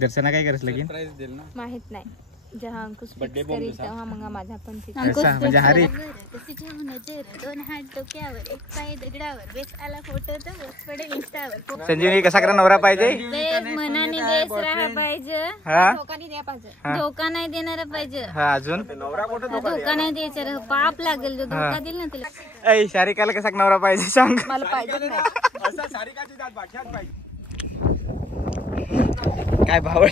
दर्शना काय करस लगीन माहित नाही जेव्हा अंकुश फिक्स करेल तेव्हा मग माझा पण फिक्स. म्हणजे हरी कशी ठेवून दोन हात डोक्यावर एक पाय दगडावर बेस आला फोटो तर बस पडेल इंस्टावर. संजीवनी कसा करा नवरा पाहिजे बेस मनाने बेस राहा पाहिजे धोका नाही द्या पाहिजे धोका नाही देणार पाहिजे. हा अजून धोका नाही द्यायचा पाप लागेल जो धोका दिल ना तुला. ऐ शारिकाला कसा नवरा पाहिजे सांग मला पाहिजे नाही काय भावड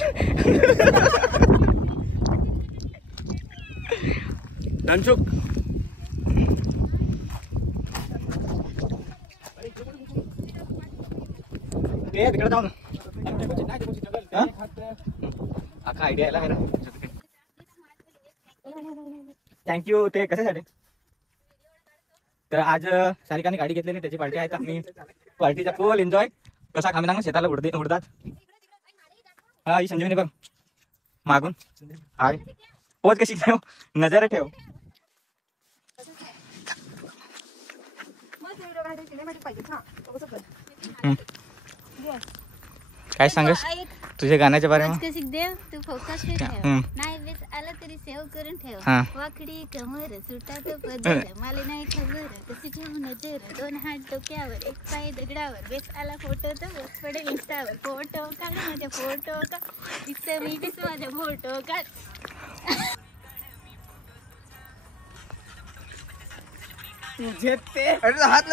धनसुख तिकडे जाऊ आखा आयडिया आला थँक्यू. ते कशासाठी तर आज सारिकाने गाडी घेतलेली त्याची पार्टी आहे. आम्ही पार्टीचा फुल एन्जॉय कसा आम्ही ना शेताला उडतात. हा ही संजीवनी बघ मागून हाय पोच कशी ठेव नजर ठेव. काय सांगस तुझ्या गाण्याच्या बारे में देव तू फोकस ठेव नाही बेस आला तरी सेव करून ठेव. वाकडी कमर सुटात पदर मला नाही खबर कशी ठेवून नजर दोन हात डोक्यावर एक पाय दगडावर बेस आला फोटो तर बस पडेल इंस्टावर. फोटो काढ माझ्या फोटो का दिसत मी दिस माझ्या फोटो काढ. हात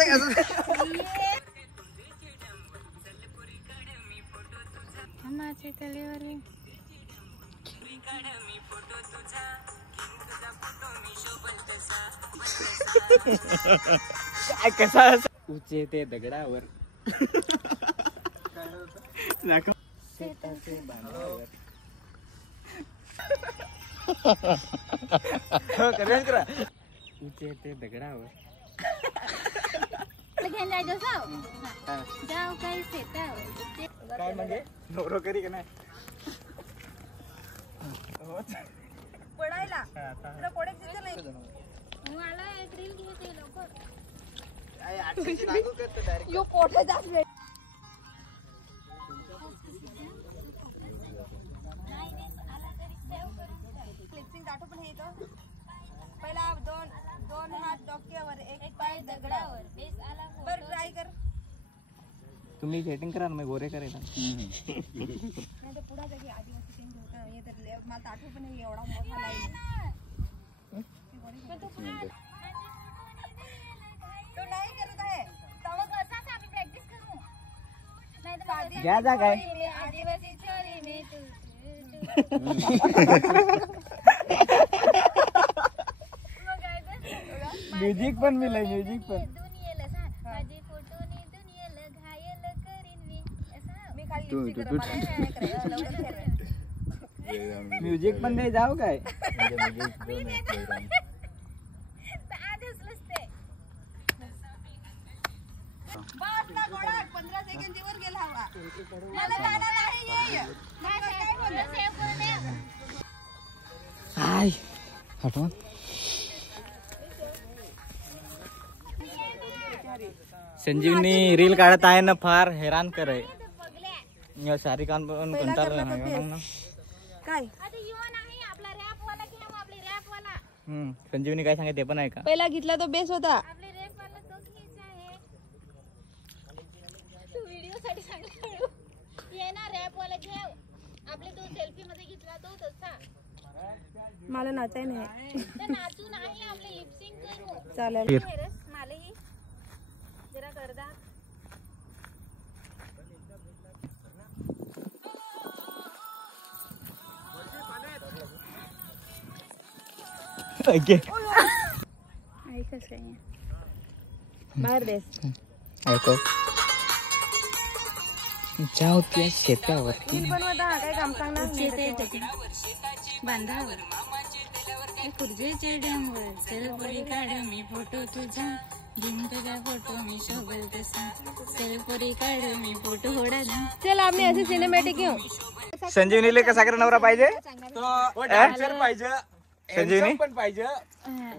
माझे तलेवर काय कसा उचे ते दगडावर उचे ते दगडावर जाऊ काही शेतावर काय म्हणजे नवरो करी का नाही पडायला तुला कोडेच दिसत नाही. मला एक रील घ्यायची लवकर यो कोठे जात रे क्लिपिंग दाखव पण हे तो पहिला दोन हात डोक्यावर एक पाय दगडावर बेस आला बर ट्राय कर. तुम्ही सेटिंग करा ना मी गोरे करायला नाही तर पुढे जागी आदिवासी सेटिंग होतं हे तर मला आठवण पण एवढा मोठा लाईन तो नाही करत आहे तवा कसा आम्ही प्रॅक्टिस करू नाही तर घ्या जा काय आदिवासी छोरी ने तू म्युझिक पण मिळालं म्युझिक पण दुनियेला सांग माझे फोटो ने दुनियेला घायल करीन मी खाली म्युझिक पण नाही जाऊ काय आजच लसते बस ना गोळा 15 सेकंड वर गेला हवा मला गाणं नाही आहे काय बोलतो सेव्ह करून दे. हाय हटवा संजीवनी रील काढत आहे ना फार हैराण करे सारिकान पण कंटाळला काय आता युवा नाही आपला रॅप वाला किंवा आपली रॅप वाला संजीवनी काय सांगे ते पण आहे का पहिला घेतला तो बेस होता आपली रॅप वाला तोच घ्यायचा आहे. तू व्हिडिओ साठी सांगतो ये ना रॅप वाला घेव आपले तो सेल्फी मध्ये घेतला तो तसा मला नाचाय नाही तर नाचू नाही आपले लिपसिंग करू चालेल मलाही जरा करदा ओके ऐकच आहे बाहेर देस ऐको जाऊ त्या शेतावरती बनवता काय काम सांगणार शेत आहे त्याची बांधावर खुर्जेच्या डॅमवर सेल्फी काढ मी फोटो तुझा घेऊन तुझा फोटो मी शोभल तसा सेल्फी काढ मी फोटो होडा चल आम्ही असे सिनेमॅटिक घेऊ. संजीवनीले कसा कर नवरा पाहिजे तो डान्सर पाहिजे संजीवनी पण पाहिजे.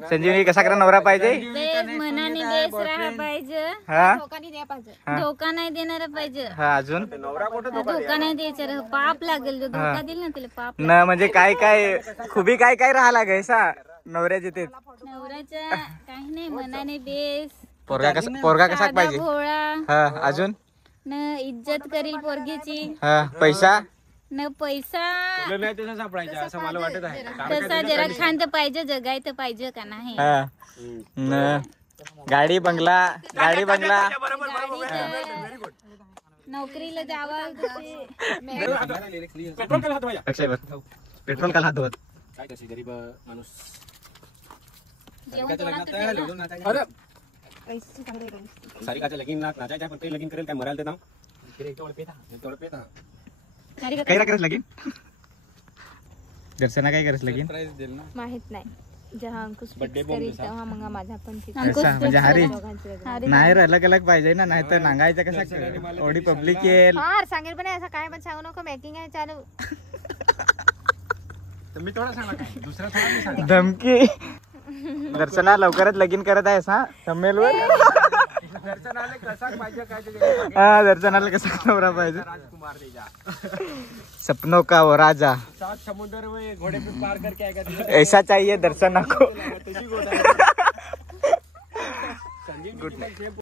संजीवनी कसा करा नवरा पाहिजे बेस मनाने बेस राहा पाहिजे. हा धोका नाही देणारा पाहिजे. हा अजून नवरा कुठं धोका नाही द्यायचा रे. पाप लागेल जो धोका दिल ना तिला पाप. न म्हणजे काय काय खुबी काय काय राहा लागायचा नवऱ्याचे ते नवऱ्याच्या काही नाही मनाने बेस. पोरगा कसा साधा पाहिजे भोळा. हा अजून न इज्जत करील पोरगीची. हा पैसा न पैसा तुला नाही तसं सापडायचं असं मला वाटत आहे. तसा जरा शांत पाहिजे. जगायचं पाहिजे का नाही. हा न गाडी बंगला नोकरीला जावं. पेट्रोल केला होता माझ्या. पेट्रोल का हात धुवत काय कशी गरीब माणूस. जेवण तोडा तू अरे सारिकाच्या लगीन नाचायच्या पण ते लगीन करेल काय मरायला ते नाव तेवढं पेता. काय करत लगीन दर्शना काय करत लगीन माहित नाही. जेव्हा अंकुश Birthday fix bomb करील जसा. तेव्हा मग माझा पण fix अच्छा, म्हणजे हरी दोघांचं लग्न. नाही रे, अलग अलग पाहिजे ना, नाही तर नांगायचं कसं एवढी पब्लिक येईल. हा सांगेल पण असं काय पण सांगू नको. मेकिंग आहे चालू. तर मी थोडा सांगा काय दुसरा थोडा मी सांगा. धमकी. दर्शना लवकरच लगीन करत आहेस हा थंबनेल वर. दर्शनाला कसा पाहिजे काय ते हा दर्शनाला कसा नवरा पाहिजे. राजकुमार तेजा सपनों का वो राजा 7 समुद्र में घोड़े पे पार करके आएगा. ऐसा चाहिए दर्शना को. Good Knight.